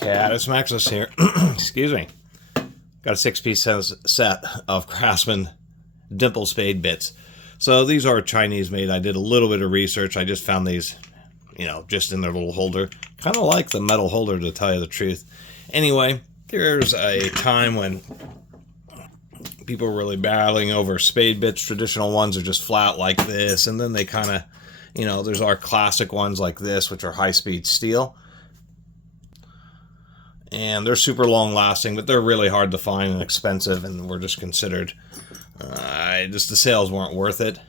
Catus Maximus here. Excuse me. Got a 6-piece set of Craftsman Dimple Spade bits. So these are Chinese made. I did a little bit of research. I just found these, just in their little holder. Kind of like the metal holder, to tell you the truth. Anyway, there's a time when people were really battling over spade bits. Traditional ones are just flat like this. And then they kind of, there's our classic ones like this, which are high-speed steel. And they're super long lasting, but they're really hard to find and expensive, and were just considered, the sales weren't worth it.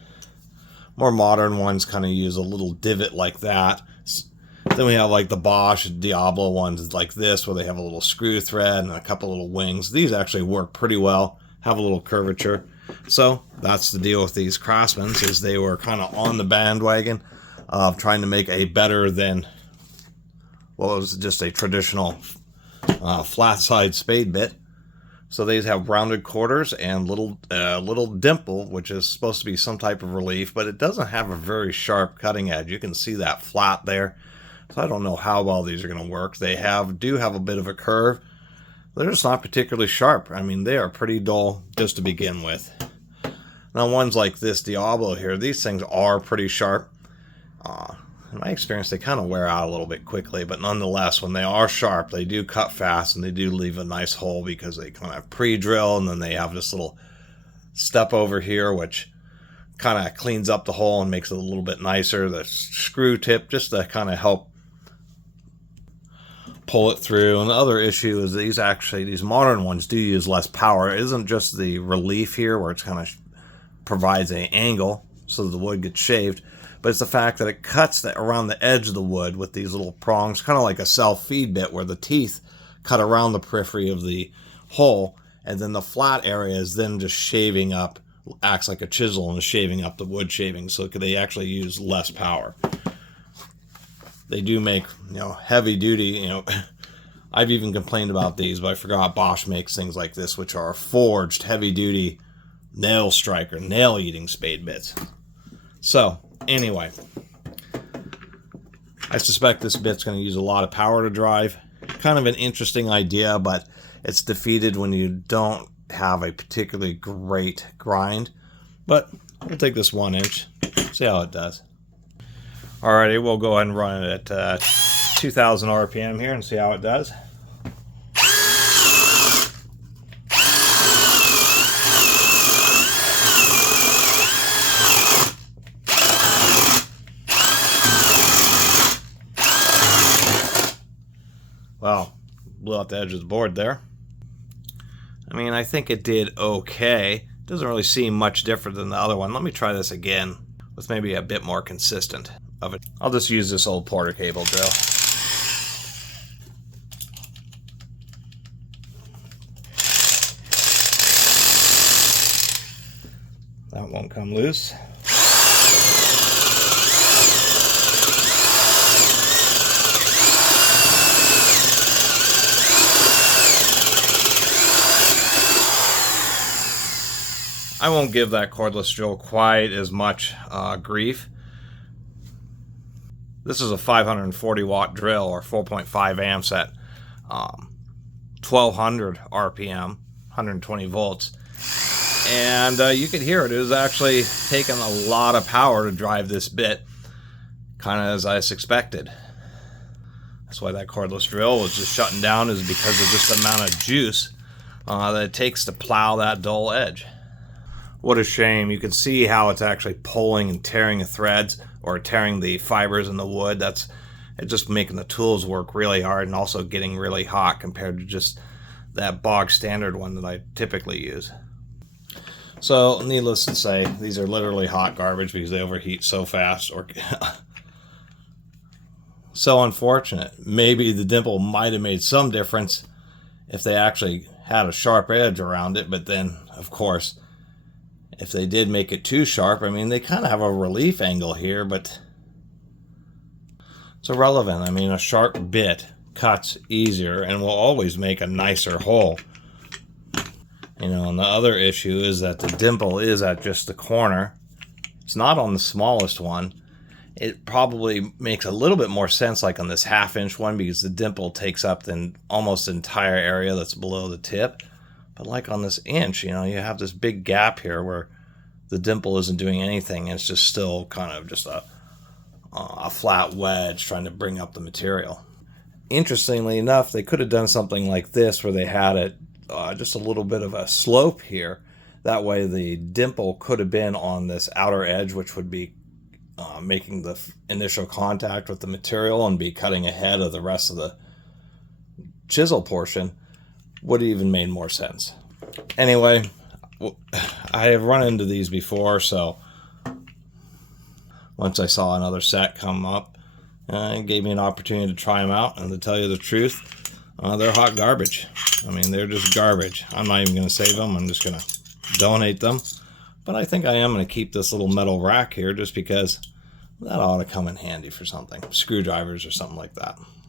More modern ones kind of use a little divot like that. Then we have like the Bosch Diablo ones like this, where they have a little screw thread and a couple little wings. These actually work pretty well, have a little curvature. So that's the deal with these Craftsmen, is they were kind of on the bandwagon of trying to make a better than, well, it was just a traditional flat side spade bit. So these have rounded quarters and little dimple, which is supposed to be some type of relief, but it doesn't have a very sharp cutting edge. You can see that flat there. So I don't know how well these are going to work. They do have a bit of a curve. They're just not particularly sharp. I mean, they are pretty dull just to begin with. Now, ones like this Diablo here, these things are pretty sharp. In my experience, they kind of wear out a little bit quickly, but nonetheless, when they are sharp, they do cut fast, and they do leave a nice hole because they kind of pre-drill, and then they have this little step over here, which kind of cleans up the hole and makes it a little bit nicer. The screw tip, just to kind of help pull it through. And the other issue is these modern ones do use less power. It isn't just the relief here, where it's kind of provides an angle so the wood gets shaved, but it's the fact that it cuts around the edge of the wood with these little prongs, kind of like a self-feed bit, where the teeth cut around the periphery of the hole, and then the flat area is then just shaving up, acts like a chisel and is shaving up the wood shavings, so they actually use less power. They do make, heavy duty, I've even complained about these, but I forgot Bosch makes things like this, which are forged heavy duty nail striker, nail eating spade bits. So anyway, I suspect this bit's going to use a lot of power to drive. Kind of an interesting idea, but it's defeated when you don't have a particularly great grind. But we'll take this 1 inch, see how it does. Alrighty, we'll go ahead and run it at 2,000 RPM here and see how it does. Well, blew out the edge of the board there. I mean, I think it did okay. Doesn't really seem much different than the other one. Let me try this again with maybe a bit more consistent of it. I'll just use this old Porter cable drill. That won't come loose. I won't give that cordless drill quite as much grief. This is a 540 watt drill, or 4.5 amps at 1200 RPM, 120 volts. And you could hear it. It was actually taking a lot of power to drive this bit, kind of as I suspected. That's why that cordless drill was just shutting down, is because of just the amount of juice that it takes to plow that dull edge. What a shame. You can see how it's actually pulling and tearing the threads, or tearing the fibers in the wood. It's just making the tools work really hard, and also getting really hot compared to just that bog standard one that I typically use. So, needless to say, these are literally hot garbage because they overheat so fast. Or so unfortunate. Maybe the dimple might have made some difference if they actually had a sharp edge around it, but then, of course, if they did make it too sharp, I mean, they kind of have a relief angle here, but it's irrelevant. I mean, a sharp bit cuts easier and will always make a nicer hole. And the other issue is that the dimple is at just the corner. It's not on the smallest one. It probably makes a little bit more sense like on this 1/2 inch one, because the dimple takes up the almost entire area that's below the tip. But like on this inch, you know, you have this big gap here where the dimple isn't doing anything. It's just still kind of just a flat wedge trying to bring up the material. Interestingly enough, they could have done something like this where they had it just a little bit of a slope here. That way the dimple could have been on this outer edge, which would be making the initial contact with the material and be cutting ahead of the rest of the chisel portion. Would have even made more sense. Anyway, I have run into these before, so once I saw another set come up, it gave me an opportunity to try them out, and to tell you the truth, they're hot garbage. I mean, they're just garbage. I'm not even going to save them. I'm just going to donate them. But I think I am going to keep this little metal rack here just because that ought to come in handy for something. Screwdrivers or something like that.